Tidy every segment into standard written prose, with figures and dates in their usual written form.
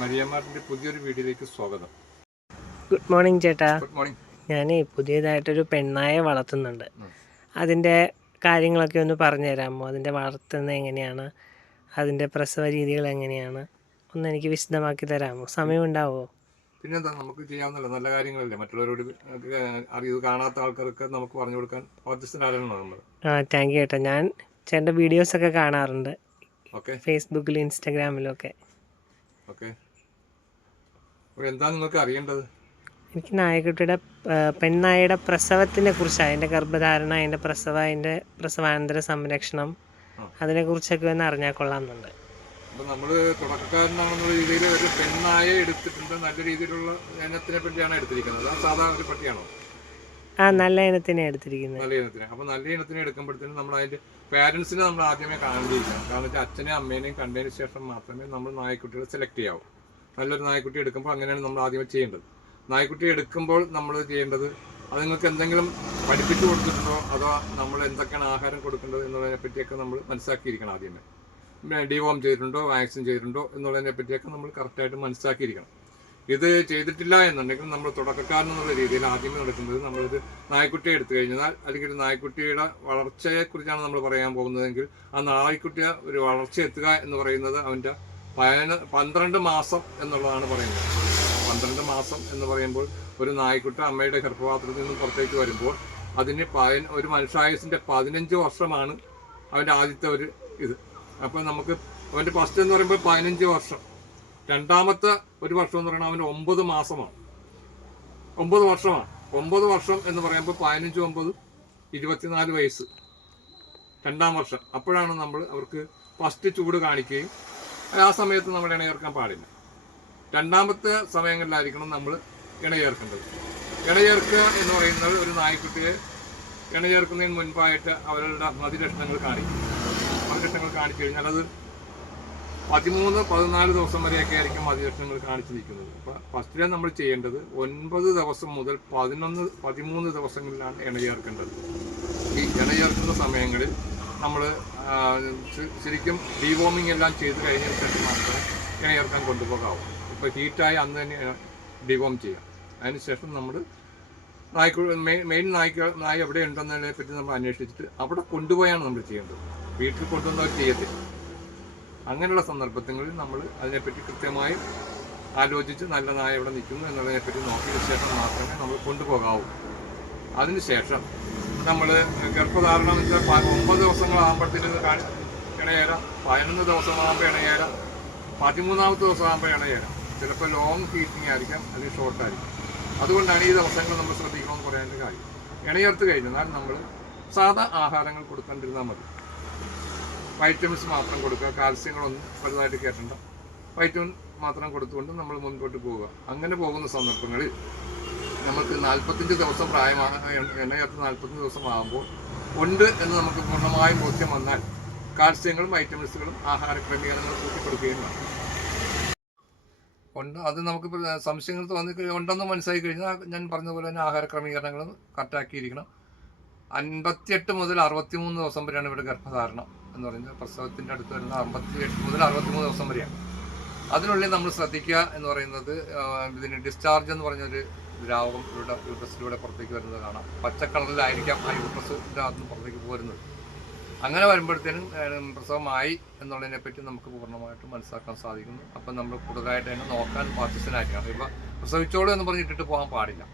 മരിയമ്മാട്ടിൻ്റെ പുതിയൊരു വീഡിയോയിലേക്ക് സ്വാഗതം. ഗുഡ് മോർണിംഗ് ചേട്ടാ. Good morning. ഞാൻ പുതിയതായിട്ടൊരു പെണ്ണായെ വളർത്തുന്നുണ്ട്. അതിൻ്റെ കാര്യങ്ങളൊക്കെ ഒന്ന് പറഞ്ഞു തരാമോ? അതിൻ്റെ വളർത്തുന്നത് എങ്ങനെയാണ്, അതിൻ്റെ പ്രസവ രീതികൾ എങ്ങനെയാണ്, ഒന്ന് എനിക്ക് വിശദമാക്കി തരാമോ? സമയമുണ്ടാവോ? പിന്നെന്താ, നമുക്ക് ചെയ്യാവുന്നല്ലോ, നല്ല കാര്യങ്ങളല്ലേ. മറ്റുള്ളവരോട് അറിയത് കാണാത്ത ആൾക്കാർക്ക് നമുക്ക് പറഞ്ഞു കൊടുക്കാൻ ബാധ്യസ്ഥരാണല്ലോ നമ്മൾ. താങ്ക് യു ചേട്ടാ. ഞാൻ ചേട്ടൻ്റെ വീഡിയോസൊക്കെ കാണാറുണ്ട്. ഓക്കെ. ഫേസ്ബുക്കിലും ഇൻസ്റ്റാഗ്രാമിലും ഒക്കെ. ഓക്കെ. എന്താ നിങ്ങൾക്ക് അറിയേണ്ടത്? എനിക്ക് നായക്കുട്ടിയുടെ പെണ്ണായയുടെ പ്രസവത്തിനെ കുറിച്ചാണ്, അതിൻ്റെ ഗർഭധാരണ, അതിൻ്റെ പ്രസവാനന്തര സംരക്ഷണം, അതിനെക്കുറിച്ചൊക്കെ ഒന്ന് അറിഞ്ഞാൽ കൊള്ളാമെന്നുണ്ട്. അപ്പോൾ നമ്മൾ തുടക്കക്കാരനാണെന്നുള്ള രീതിയിൽ ഒരു പെണ്ണായെ എടുത്തിട്ടുണ്ട്. നല്ല രീതിയിലുള്ള ഇനത്തിനെ പറ്റിയാണ് എടുത്തിരിക്കുന്നത്. സാധാരണ ഒരു പട്ടിയാണോ? നല്ല ഇനത്തിനെ എടുത്തിരിക്കുന്നത്. നല്ല ഇനത്തിന്. അപ്പോൾ നല്ല ഇനത്തിനെ എടുക്കുമ്പോഴത്തേനും നമ്മൾ അതിൻ്റെ പാരൻസിനെ നമ്മൾ ആദ്യമേ കാണേണ്ടിയിരിക്കണം. കാരണം വെച്ചാൽ അച്ഛനെയും അമ്മേനെയും കണ്ടതിന് ശേഷം മാത്രമേ നമ്മൾ നായ്ക്കുട്ടികളെ സെലക്ട് ചെയ്യാവൂ. നല്ലൊരു നായ്ക്കുട്ടി എടുക്കുമ്പോൾ അങ്ങനെയാണ് നമ്മൾ ആദ്യമേ ചെയ്യേണ്ടത്. നായ്ക്കുട്ടി എടുക്കുമ്പോൾ നമ്മൾ ചെയ്യേണ്ടത്, അത് നിങ്ങൾക്ക് എന്തെങ്കിലും പഠിപ്പിച്ചു കൊടുത്തിട്ടുണ്ടോ, അതോ നമ്മൾ എന്തൊക്കെയാണ് ആഹാരം കൊടുക്കേണ്ടത് എന്നുള്ളതിനെ പറ്റിയൊക്കെ നമ്മൾ മനസ്സിലാക്കിയിരിക്കണം. ആദ്യമേ ഡിവോം ചെയ്തിട്ടുണ്ടോ, വാക്സിൻ ചെയ്തിട്ടുണ്ടോ എന്നുള്ളതിനെ പറ്റിയൊക്കെ നമ്മൾ കറക്റ്റായിട്ട് മനസ്സിലാക്കിയിരിക്കണം. ഇത് ചെയ്തിട്ടില്ല എന്നുണ്ടെങ്കിൽ നമ്മൾ തുടക്കക്കാരെന്നുള്ള രീതിയിൽ ആദ്യമേ നടക്കുന്നത്, നമ്മളൊരു നായ്ക്കുട്ടിയെ എടുത്തു കഴിഞ്ഞാൽ, അല്ലെങ്കിൽ ഒരു നായ്ക്കുട്ടിയുടെ വളർച്ചയെക്കുറിച്ചാണ് നമ്മൾ പറയാൻ പോകുന്നതെങ്കിൽ, ആ നായ്ക്കുട്ടിയെ ഒരു വളർച്ച എത്തുക എന്ന് പറയുന്നത് അവൻ്റെ 12 മാസം എന്നുള്ളതാണ് പറയുന്നത്. 12 മാസം എന്ന് പറയുമ്പോൾ ഒരു നായ്ക്കുട്ടി അമ്മയുടെ ഗർഭപാത്രത്തിൽ നിന്ന് പുറത്തേക്ക് വരുമ്പോൾ അതിന് ഒരു മനുഷ്യായുസിൻ്റെ 15 വർഷമാണ് അവൻ്റെ ആദ്യത്തെ ഒരു ഇത്. അപ്പോൾ നമുക്ക് അവൻ്റെ ഫസ്റ്റ് എന്ന് പറയുമ്പോൾ 15 വർഷം, രണ്ടാമത്തെ ഒരു വർഷം എന്ന് പറയുന്നത് അവന് 9 മാസമാണ്, 9 വർഷമാണ്. 9 വർഷം എന്ന് പറയുമ്പോൾ 15 9 24 വയസ്സ്, രണ്ടാം വർഷം. അപ്പോഴാണ് നമ്മൾ അവർക്ക് ഫസ്റ്റ് ചൂട് കാണിക്കുകയും ആ സമയത്ത് നമ്മൾ ഇണചേർക്കാൻ പാടില്ല. രണ്ടാമത്തെ സമയങ്ങളിലായിരിക്കണം നമ്മൾ ഇണചേർക്കേണ്ടത്. ഇണചേർക്കുക എന്ന് പറയുന്നത് ഒരു നായ്ക്കുട്ടിയെ ഇണചേർക്കുന്നതിന് മുൻപായിട്ട് അവരുടെ മതിലക്ഷണങ്ങൾ കാണിക്കും. മതിലക്ഷണങ്ങൾ കാണിച്ചു കഴിഞ്ഞാൽ അത് 13-14 ദിവസം വരെയൊക്കെ ആയിരിക്കും മതിലക്ഷണങ്ങൾ കാണിച്ചിരിക്കുന്നത്. അപ്പോൾ ഫസ്റ്റിലെ നമ്മൾ ചെയ്യേണ്ടത് 9 ദിവസം മുതൽ 11-13 ദിവസങ്ങളിലാണ് ഇണചേർക്കേണ്ടത്. ഈ ഇണചേർക്കുന്ന സമയങ്ങളിൽ നമ്മൾ ശരിക്കും ഡീവോമിങ് എല്ലാം ചെയ്ത് കഴിഞ്ഞതിന് ശേഷം മാത്രമേ ഇണചേർക്കാൻ കൊണ്ടുപോകാവൂ. ഇപ്പോൾ ഹീറ്റായി അന്ന് തന്നെ ഡിവോം ചെയ്യാം. അതിനുശേഷം നമ്മൾ മെയിൻ നായ എവിടെ ഉണ്ടെന്നതിനെ പറ്റി നമ്മൾ അന്വേഷിച്ചിട്ട് അവിടെ കൊണ്ടുപോയാണ് നമ്മൾ ചെയ്യേണ്ടത്. വീട്ടിൽ കൊണ്ടുവന്നവർ ചെയ്യത്തില്ല. അങ്ങനെയുള്ള സന്ദർഭങ്ങളിൽ നമ്മൾ അതിനെപ്പറ്റി കൃത്യമായി ആലോചിച്ച് നല്ല നായ എവിടെ നിൽക്കുന്നു എന്നുള്ളതിനെപ്പറ്റി നോക്കിയതിന് ശേഷം മാത്രമേ നമ്മൾ കൊണ്ടുപോകാവൂ. അതിനുശേഷം നമ്മൾ ഗർഭധാരണം 9 ദിവസങ്ങളാകുമ്പോഴത്തേക്ക് ഇണയേരാം, 11 ദിവസമാകുമ്പോൾ ഇണയേരാം, 13ാമത്തെ ദിവസമാകുമ്പോൾ ഇണയേരാം. ചിലപ്പോൾ ലോങ് ഹീറ്റിംഗ് ആയിരിക്കാം, അല്ലെങ്കിൽ ഷോർട്ടായിരിക്കും. അതുകൊണ്ടാണ് ഈ ദിവസങ്ങൾ നമ്മൾ ശ്രദ്ധിക്കണമെന്ന് പറയാനുള്ള കാര്യം. ഇണയേർത്ത് കഴിഞ്ഞാൽ നമ്മൾ സാധാ ആഹാരങ്ങൾ കൊടുക്കേണ്ടിരുന്നാൽ മതി. വൈറ്റമിൻസ് മാത്രം കൊടുക്കുക, കാൽസ്യങ്ങളൊന്നും വലുതായിട്ട് കയറ്റണ്ട. വൈറ്റമിൻ മാത്രം കൊടുത്തുകൊണ്ട് നമ്മൾ മുൻപോട്ട് പോവുക. അങ്ങനെ പോകുന്ന സന്ദർഭങ്ങളിൽ നമുക്ക് 45 ദിവസം പ്രായമാണ്, ഇണയേർത്ത് 45 ദിവസമാകുമ്പോൾ ഉണ്ട് എന്ന് നമുക്ക് പൂർണ്ണമായും ബോധ്യം വന്നാൽ കാൽസ്യങ്ങളും വൈറ്റമിൻസുകളും ആഹാര ക്രമീകരണങ്ങളും കൂട്ടിക്കൊടുക്കുകയും വേണം. ഉണ്ട്, അത് നമുക്ക് സംശയങ്ങൾ ഉണ്ടെന്ന് മനസ്സിലാക്കി കഴിഞ്ഞാൽ ഞാൻ പറഞ്ഞതുപോലെ തന്നെ ആഹാര ക്രമീകരണങ്ങളും കറക്റ്റാക്കിയിരിക്കണം. 58 മുതൽ 63 ദിവസം വരെയാണ് ഇവിടെ ഗർഭധാരണം എന്ന് പറയുന്നത്. പ്രസവത്തിൻ്റെ അടുത്ത് വരുന്ന 58 മുതൽ 63 ദിവസം വരെയാണ്. അതിനുള്ളിൽ നമ്മൾ ശ്രദ്ധിക്കുക എന്ന് പറയുന്നത്, ഇതിന് ഡിസ്ചാർജ് എന്ന് പറഞ്ഞൊരു ദ്രാവകം യൂട്രസിലൂടെ പുറത്തേക്ക് വരുന്നത് കാണാം. പച്ചക്കളറിലായിരിക്കാം ആ യൂട്രസിൻ്റെ അകത്ത് നിന്ന് പുറത്തേക്ക് പോരുന്നത്. അങ്ങനെ വരുമ്പോഴത്തേനും പ്രസവമായി എന്നുള്ളതിനെപ്പറ്റി നമുക്ക് പൂർണ്ണമായിട്ടും മനസ്സിലാക്കാൻ സാധിക്കുന്നു. അപ്പം നമ്മൾ കൂടുതലായിട്ട് തന്നെ നോക്കാൻ ബാധ്യസ്ഥനായിരിക്കണം. ഇപ്പോൾ പ്രസവിച്ചോളൂ എന്ന് പറഞ്ഞിട്ടിട്ട് പോകാൻ പാടില്ല.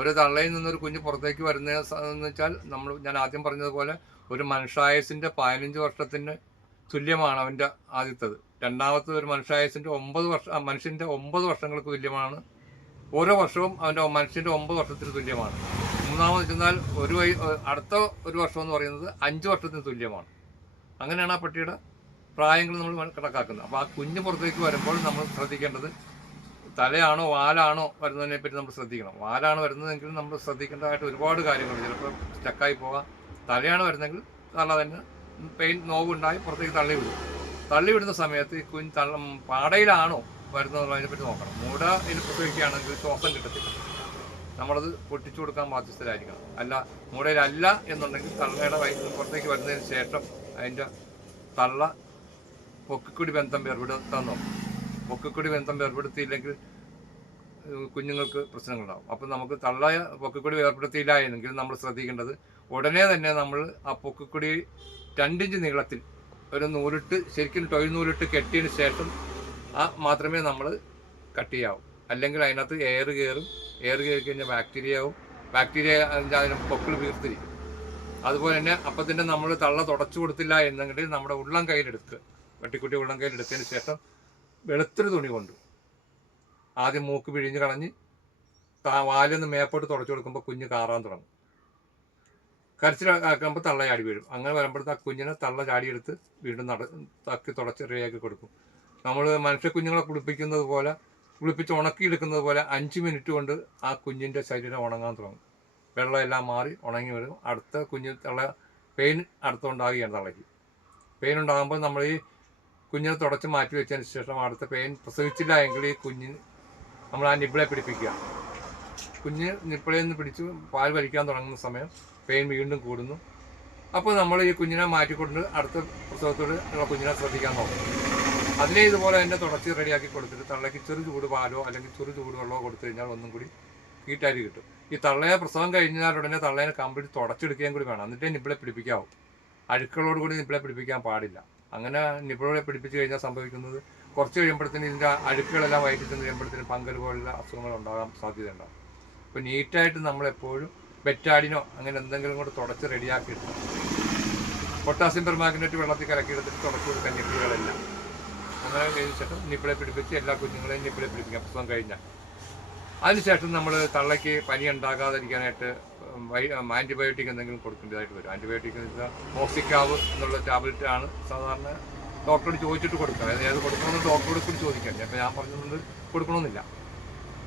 ഒരു തള്ളയിൽ നിന്നൊരു കുഞ്ഞ് പുറത്തേക്ക് വരുന്നതെന്ന് വെച്ചാൽ ഞാൻ ആദ്യം പറഞ്ഞതുപോലെ ഒരു മനുഷ്യായുസിൻ്റെ 15 വർഷത്തിന് തുല്യമാണ് അവൻ്റെ ആദ്യത്തേത്. രണ്ടാമത്തത് ഒരു മനുഷ്യായുസിൻ്റെ 9 വർഷം, മനുഷ്യൻ്റെ 9 വർഷങ്ങൾക്ക് തുല്യമാണ്. ഓരോ വർഷവും മനുഷ്യൻ്റെ 9 വർഷത്തിന് തുല്യമാണ്. മൂന്നാമത് ചെന്നാൽ അടുത്ത ഒരു വർഷം എന്ന് പറയുന്നത് 5 വർഷത്തിന് തുല്യമാണ്. അങ്ങനെയാണ് ആ പട്ടിയുടെ പ്രായങ്ങൾ നമ്മൾ കണക്കാക്കുന്നത്. അപ്പോൾ ആ കുഞ്ഞ് പുറത്തേക്ക് വരുമ്പോൾ നമ്മൾ ശ്രദ്ധിക്കേണ്ടത് തലയാണോ വാലാണോ വരുന്നതിനെ പറ്റി നമ്മൾ ശ്രദ്ധിക്കണം. വാലാണ് വരുന്നതെങ്കിൽ നമ്മൾ ശ്രദ്ധിക്കേണ്ടതായിട്ട് ഒരുപാട് കാര്യങ്ങൾ, ചിലപ്പോൾ സ്റ്റക്കായി പോകാം. തലയാണ് വരുന്നതെങ്കിൽ തള്ള തന്നെ നോവുണ്ടായി പുറത്തേക്ക് തള്ളിവിടുന്ന സമയത്ത് ഈ കുഞ്ഞ് പാടയിലാണോ വരുന്നതിനെപ്പറ്റി നോക്കണം. മൂടയിൽ പ്രസവിക്കുകയാണെങ്കിൽ ശ്വാസം കിട്ടത്തില്ല, നമ്മളത് പൊട്ടിച്ചു കൊടുക്കാൻ ബാധ്യസ്ഥരായിരിക്കണം. അല്ല, മൂടയിലല്ല എന്നുണ്ടെങ്കിൽ തള്ളയുടെ വയറ്റിൽ പുറത്തേക്ക് വരുന്നതിന് ശേഷം അതിൻ്റെ തള്ള പൊക്കിക്കൂടി ബന്ധം വേർപെടുത്താൻ നോക്കും. പൊക്കിക്കൊടി ബന്ധം ഏർപ്പെടുത്തിയില്ലെങ്കിൽ കുഞ്ഞുങ്ങൾക്ക് പ്രശ്നങ്ങളുണ്ടാകും. അപ്പം നമുക്ക് പൊക്കിക്കൊടി ഏർപ്പെടുത്തിയില്ല എങ്കിൽ നമ്മൾ ശ്രദ്ധിക്കേണ്ടത് ഉടനെ തന്നെ നമ്മൾ ആ പൊക്കിക്കൊടി 2 ഇഞ്ച് നീളത്തിൽ ഒരു നൂലിട്ട് ശരിക്കും ടൊയ് നൂലിട്ട് കെട്ടിയതിന് ശേഷം മാത്രമേ നമ്മൾ കട്ട് ചെയ്യാവൂ. അല്ലെങ്കിൽ അതിനകത്ത് എയർ കയറി കഴിഞ്ഞാൽ ബാക്ടീരിയ അതിന് പൊക്കിൾ വീർത്തിരിക്കും. അതുപോലെ തന്നെ അപ്പം തന്നെ നമ്മൾ തള്ള തുടച്ചു കൊടുത്തില്ല എന്നെങ്കിൽ നമ്മുടെ ഉള്ളം കയ്യിലെടുക്കുക, വെട്ടിക്കുട്ടി ഉള്ളം കയ്യിലെടുത്തതിന് ശേഷം വെളുത്തൊരു തുണി കൊണ്ട് ആദ്യം മൂക്ക് പിഴിഞ്ഞ് കളഞ്ഞ് വാലൊന്ന് മേപ്പോട്ട് തുടച്ചു കൊടുക്കുമ്പോൾ കുഞ്ഞ് കാറാൻ തുടങ്ങും. കരച്ചിലാക്കുമ്പോൾ തള്ള ചാടി വീഴും. അങ്ങനെ വരുമ്പോഴത്തെ ആ കുഞ്ഞിനെ തള്ള ചാടിയെടുത്ത് വീണ്ടും തക്കി തുടച്ച് റെഡിയാക്കി കൊടുക്കും. നമ്മൾ മനുഷ്യ കുഞ്ഞുങ്ങളെ കുളിപ്പിച്ച് ഉണക്കിയെടുക്കുന്നത് പോലെ 5 മിനിറ്റ് കൊണ്ട് ആ കുഞ്ഞിൻ്റെ ശരീരം ഉണങ്ങാൻ തുടങ്ങും. വെള്ളമെല്ലാം മാറി ഉണങ്ങി വരും. അടുത്ത പെയിൻ അടുത്തുണ്ടാകുകയാണ് തള്ളയ്ക്ക്. പെയിൻ ഉണ്ടാകുമ്പോൾ നമ്മൾ ഈ കുഞ്ഞിനെ തുടച്ച് മാറ്റി വെച്ചതിന് ശേഷം അടുത്ത പെയിൻ പ്രസവിച്ചില്ല എങ്കിൽ ഈ കുഞ്ഞിന് നമ്മൾ ആ നിപ്പിളെ പിടിപ്പിക്കുക. കുഞ്ഞ് നിപ്പിളയിൽ നിന്ന് പിടിച്ച് പാൽ വലിക്കാൻ തുടങ്ങുന്ന സമയം പെയിൻ വീണ്ടും കൂടുന്നു. അപ്പോൾ നമ്മൾ ഈ കുഞ്ഞിനെ മാറ്റിക്കൊണ്ട് അടുത്ത പ്രസവത്തോട് ഉള്ള കുഞ്ഞിനെ ശ്രദ്ധിക്കാൻ നോക്കും. അതിനെ ഇതുപോലെ തന്നെ തുടച്ച് റെഡിയാക്കി കൊടുത്തിട്ട് തള്ളയ്ക്ക് ചെറു ചൂട് പാലോ അല്ലെങ്കിൽ ചെറു ചൂട് വെള്ളമോ കൊടുത്തു കഴിഞ്ഞാൽ ഒന്നും കൂടി ഹീറ്റായി കിട്ടും. ഈ തള്ളയെ പ്രസവം കഴിഞ്ഞാൽ ഉടനെ തള്ളേനെ കംപ്ലീറ്റ് തുടച്ചെടുക്കുകയും കൂടി വേണം. എന്നിട്ടേ നിപ്പിളെ പിടിപ്പിക്കാവും. അഴുക്കളോട് കൂടി നിപ്പിളെ പിടിപ്പിക്കാൻ പാടില്ല. അങ്ങനെ നിപ്പിളെ പിടിപ്പിച്ച് കഴിഞ്ഞാൽ സംഭവിക്കുന്നത് കുറച്ച് കഴിയുമ്പോഴത്തേന് ഇതിൻ്റെ അഴുക്കുകളെല്ലാം വയറ്റിൽ ചെന്ന് കഴിയുമ്പോഴത്തേന് പങ്കൽ പോലുള്ള അസുഖങ്ങൾ ഉണ്ടാകാൻ സാധ്യതയുണ്ടാകും. അപ്പോൾ നീറ്റായിട്ട് നമ്മളെപ്പോഴും ബെറ്റാഡിനോ അങ്ങനെ എന്തെങ്കിലും കൂടെ തുടച്ച് റെഡിയാക്കിയിട്ട് പൊട്ടാസ്യം പെർമാഗ്നേറ്റ് വെള്ളത്തിൽ കലക്കിയെടുത്തിട്ട് തുടച്ച് കൊടുക്കാൻ നിപ്പിളുകളെല്ലാം അങ്ങനെ കഴിഞ്ഞ ശേഷം നിപ്പിളെ പിടിപ്പിച്ച് എല്ലാ കുഞ്ഞുങ്ങളെയും നിപ്പിളെ പിടിപ്പിക്കാം പ്രസവം കഴിഞ്ഞാൽ. അതിനുശേഷം നമ്മൾ തള്ളയ്ക്ക് പനി ഉണ്ടാകാതിരിക്കാനായിട്ട് ആൻറ്റിബയോട്ടിക് എന്തെങ്കിലും കൊടുക്കേണ്ടതായിട്ട് വരും. ആൻറ്റിബയോട്ടിക് എന്ന് വെച്ചാൽ മോക്സിക്കാവ് എന്നുള്ള ടാബ്ലറ്റാണ് സാധാരണ ഡോക്ടറോട് ചോദിച്ചിട്ട് കൊടുക്കുക. അതായത് ഏത് കൊടുക്കണമെന്ന് ഡോക്ടറോട് കൂടി ചോദിക്കാം. അപ്പോൾ ഞാൻ പറഞ്ഞത് കൊടുക്കണമെന്നില്ല.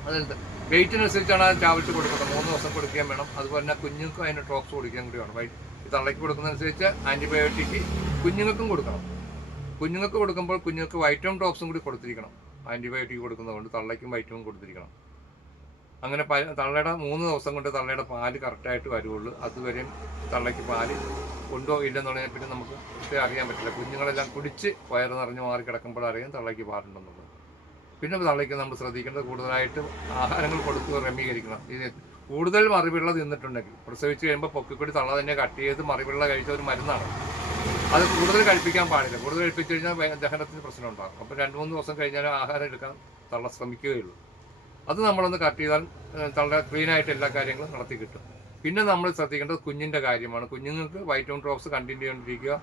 അതെന്ത് വെയിറ്റിനനുസരിച്ചാണ് ആ ടാബ്ലറ്റ് കൊടുക്കുന്നത്. 3 ദിവസം കൊടുക്കുകയും വേണം. അതുപോലെ തന്നെ കുഞ്ഞുങ്ങൾക്കും അതിന് ഡ്രോപ്സ് കൊടുക്കുകയും കൂടി വേണം. ഈ തള്ളയ്ക്ക് കൊടുക്കുന്നതനുസരിച്ച് ആൻറ്റിബയോട്ടിക് കുഞ്ഞുങ്ങൾക്കും കൊടുക്കണം. കുഞ്ഞുങ്ങൾക്ക് കൊടുക്കുമ്പോൾ കുഞ്ഞുങ്ങൾക്ക് വൈറ്റമിൻ ഡ്രോപ്സും കൂടി കൊടുത്തിരിക്കണം. Antibiotic കൊടുക്കുന്നതുകൊണ്ട് തള്ളയ്ക്കും vitamin കൊടുത്തിരിക്കണം. അങ്ങനെ തള്ളയുടെ 3 ദിവസം കൊണ്ട് തള്ളയുടെ പാല് കറക്റ്റായിട്ട് വരുള്ളൂ. അതുവരെയും തള്ളയ്ക്ക് പാല് ഉണ്ടോ ഇല്ലെന്നുള്ളതിനെ പിന്നെ നമുക്ക് അറിയാൻ പറ്റില്ല. കുഞ്ഞുങ്ങളെല്ലാം കുടിച്ച് വയറ് നിറഞ്ഞ് മാറി കിടക്കുമ്പോൾ അറിയാം തള്ളയ്ക്ക് പാലുണ്ടെന്നുള്ളത്. പിന്നെ തള്ളയ്ക്ക് നമ്മൾ ശ്രദ്ധിക്കേണ്ടത് കൂടുതലായിട്ട് ആഹാരങ്ങൾ കൊടുത്ത് ക്രമീകരിക്കണം. ഇത് കൂടുതൽ മറിവെള്ള തിന്നിട്ടുണ്ടെങ്കിൽ പ്രസവിച്ച് കഴിയുമ്പോൾ പൊക്കിക്കൊടി തള്ള തന്നെ കട്ട് ചെയ്ത് മറിവെള്ള കഴിച്ച ഒരു മരുന്നാണ്. അത് കൂടുതൽ കഴിപ്പിക്കാൻ പാടില്ല. കൂടുതൽ കഴിപ്പിച്ച് കഴിഞ്ഞാൽ ദഹനത്തിന് പ്രശ്നം ഉണ്ടാകും. അപ്പോൾ 2-3 ദിവസം കഴിഞ്ഞാൽ ആഹാരം എടുക്കാൻ തള്ള ശ്രമിക്കുകയുള്ളൂ. അത് നമ്മളൊന്ന് കട്ട് ചെയ്താൽ തള്ള ക്ലീനായിട്ട് എല്ലാ കാര്യങ്ങളും നടത്തി കിട്ടും. പിന്നെ നമ്മൾ ശ്രദ്ധിക്കേണ്ടത് കുഞ്ഞിൻ്റെ കാര്യമാണ്. കുഞ്ഞുങ്ങൾക്ക് വൈറ്റമിൻ ഡ്രോപ്സ് കണ്ടിന്യൂ ചെയ്തുകൊണ്ടിരിക്കുക.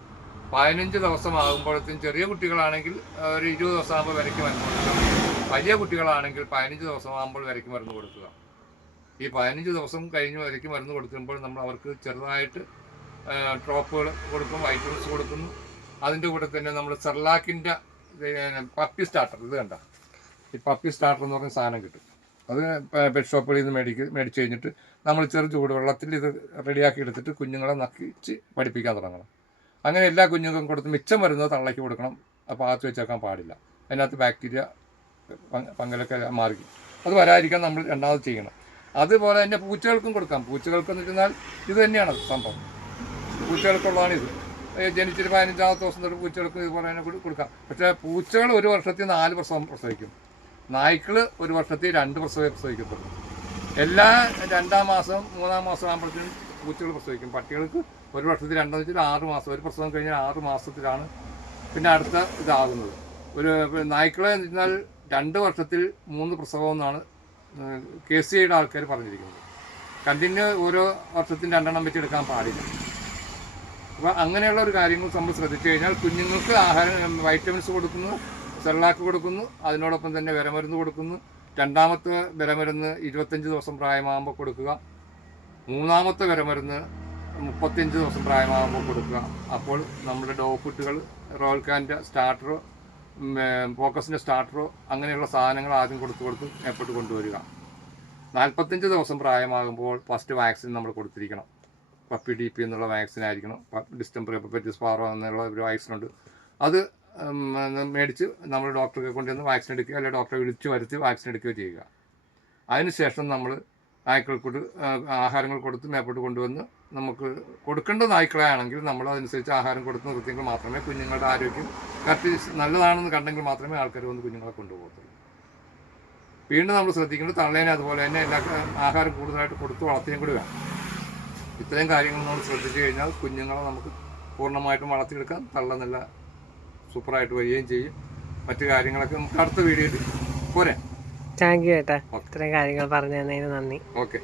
15 ദിവസം ആകുമ്പോഴത്തേക്കും ചെറിയ കുട്ടികളാണെങ്കിൽ ഒരു 20 ദിവസം ആകുമ്പോൾ വിരയ്ക്ക് മരുന്ന് കൊടുക്കുക. വലിയ കുട്ടികളാണെങ്കിൽ 15 ദിവസം ആകുമ്പോൾ വിരയ്ക്ക് മരുന്ന് കൊടുക്കുക. ഈ 15 ദിവസം കഴിഞ്ഞ് വിരയ്ക്ക് മരുന്ന് കൊടുക്കുമ്പോൾ നമ്മൾ അവർക്ക് ചെറുതായിട്ട് ഡ്രോപ്പുകൾ കൊടുക്കും, വൈറ്റമിൻസ് കൊടുക്കുന്നു. അതിൻ്റെ കൂടെ തന്നെ നമ്മൾ സെർലാക്കിൻ്റെ പപ്പി സ്റ്റാർട്ടർ, ഇത് കണ്ട ഈ പപ്പി സ്റ്റാർട്ടർ എന്ന് പറഞ്ഞ സാധനം കിട്ടും. അത് പെറ്റ് ഷോപ്പുകളിൽ നിന്ന് മേടിച്ച് കഴിഞ്ഞിട്ട് നമ്മൾ ചെറു ചൂടുവെള്ളത്തിൽ ഇത് റെഡിയാക്കി എടുത്തിട്ട് കുഞ്ഞുങ്ങളെ നക്കിച്ച് പഠിപ്പിക്കാൻ തുടങ്ങണം. അങ്ങനെ എല്ലാ കുഞ്ഞുങ്ങൾക്കും കൊടുത്ത് മിച്ചം വരുന്നത് തള്ളയ്ക്ക് കൊടുക്കണം. അപ്പോൾ അകത്ത് വെച്ചേക്കാൻ പാടില്ല. അതിനകത്ത് ബാക്ടീരിയ പങ്കലൊക്കെ മാറി. അത് വരാതിരിക്കാൻ നമ്മൾ രണ്ടാമത് ചെയ്യണം. അതുപോലെ തന്നെ പൂച്ചകൾക്കും കൊടുക്കാം. പൂച്ചകൾക്കെന്ന് വെച്ചാൽ ഇത് തന്നെയാണ് സംഭവം. പൂച്ചകൾക്കുള്ളതാണിത്. ജനിച്ചൊരു 15-ാമത്തെ ദിവസം തൊട്ട് പൂച്ചകൾക്ക് ഇതുപോലെ തന്നെ കൊടുക്കാം. പക്ഷേ പൂച്ചകൾ 1 വർഷത്തിൽ 4 പ്രസവം പ്രസവിക്കും. നായ്ക്കൾ 1 വർഷത്തിൽ 2 പ്രസവം പ്രസവിക്കത്തുള്ളൂ. എല്ലാ 2-ാം മാസം 3-ാം മാസം ആകുമ്പോഴത്തേനും പൂച്ചകൾ പ്രസവിക്കും. പട്ടികൾക്ക് 1 വർഷത്തിൽ 2 വെച്ചാൽ 6 മാസം. ഒരു പ്രസവം കഴിഞ്ഞാൽ 6 മാസത്തിലാണ് പിന്നെ അടുത്ത ഇതാകുന്നത്. നായ്ക്കളെ എന്ന് വെച്ചാൽ 2 വർഷത്തിൽ 3 പ്രസവം എന്നാണ് KCIയുടെ ആൾക്കാർ പറഞ്ഞിരിക്കുന്നത്. കണ്ടിന്യൂ ഓരോ വർഷത്തിൽ 2 എണ്ണം വെച്ചെടുക്കാൻ പാടില്ല. അപ്പോൾ അങ്ങനെയുള്ള ഒരു കാര്യങ്ങൾ നമ്മൾ ശ്രദ്ധിച്ചു കഴിഞ്ഞാൽ കുഞ്ഞുങ്ങൾക്ക് ആഹാരം വൈറ്റമിൻസ് കൊടുക്കുന്നു, സെർലാക്ക് കൊടുക്കുന്നു, അതിനോടൊപ്പം തന്നെ വിരമരുന്ന് കൊടുക്കുന്നു. 2-ാമത്തെ വിരമരുന്ന് 25 ദിവസം പ്രായമാകുമ്പോൾ കൊടുക്കുക. 3-ാമത്തെ വിരമരുന്ന് 35 ദിവസം പ്രായമാകുമ്പോൾ കൊടുക്കുക. അപ്പോൾ നമ്മുടെ ഡോഗ് ഫുഡുകൾ റോൾക്കാൻ്റെ സ്റ്റാർട്ടറോ ഫോക്കസിൻ്റെ സ്റ്റാർട്ടറോ അങ്ങനെയുള്ള സാധനങ്ങൾ ആദ്യം കൊടുത്ത് എപ്പോഴും കൊണ്ടുവരിക. 45 ദിവസം പ്രായമാകുമ്പോൾ ഫസ്റ്റ് വാക്സിൻ നമ്മൾ കൊടുത്തിരിക്കണം. പപ്പി DP എന്നുള്ള വാക്സിൻ ആയിരിക്കണം. ഡിസ്റ്റംബർ ഹെപ്പറ്റൈറ്റിസ് പാറോ എന്നുള്ള ഒരു വാക്സിനുണ്ട്. അത് മേടിച്ച് നമ്മൾ ഡോക്ടറെ കൊണ്ടുവന്ന് വാക്സിൻ എടുക്കുക, അല്ലെങ്കിൽ ഡോക്ടറെ വിളിച്ച് വരുത്തി വാക്സിൻ എടുക്കുകയോ ചെയ്യുക. അതിനുശേഷം നമ്മൾ നായ്ക്കൾക്കൂട്ട് ആഹാരങ്ങൾ കൊടുത്ത് മേപ്പോട്ട് കൊണ്ടുവന്ന് നമുക്ക് കൊടുക്കേണ്ട നായ്ക്കളാണെങ്കിൽ നമ്മൾ അതനുസരിച്ച് ആഹാരം കൊടുത്ത് നിർത്തിയെങ്കിൽ മാത്രമേ കുഞ്ഞുങ്ങളുടെ ആരോഗ്യം കറക്റ്റ് നല്ലതാണെന്ന് കണ്ടെങ്കിൽ മാത്രമേ ആൾക്കാർ വന്ന് കുഞ്ഞുങ്ങളെ കൊണ്ടുപോകത്തുള്ളൂ. വീണ്ടും നമ്മൾ ശ്രദ്ധിക്കേണ്ടത് തള്ളേനെ അതുപോലെ തന്നെ എല്ലാ ആഹാരം കൂടുതലായിട്ട് കൊടുത്ത് വളർത്തുകയും കൂടി വേണം. ഇത്രയും കാര്യങ്ങൾ നമ്മൾ ശ്രദ്ധിച്ചു കഴിഞ്ഞാൽ കുഞ്ഞുങ്ങളെ നമുക്ക് പൂർണ്ണമായിട്ടും വളർത്തിയെടുക്കാം. തള്ള നല്ല സൂപ്പറായിട്ട് വരികയും ചെയ്യും. മറ്റു കാര്യങ്ങളൊക്കെ നമുക്ക് അടുത്ത വീഡിയോയിൽ പോരെ. താങ്ക് യു ഏട്ടാ, ഇത്രയും കാര്യങ്ങൾ പറഞ്ഞു തന്നതിന് നന്ദി. ഓക്കെ.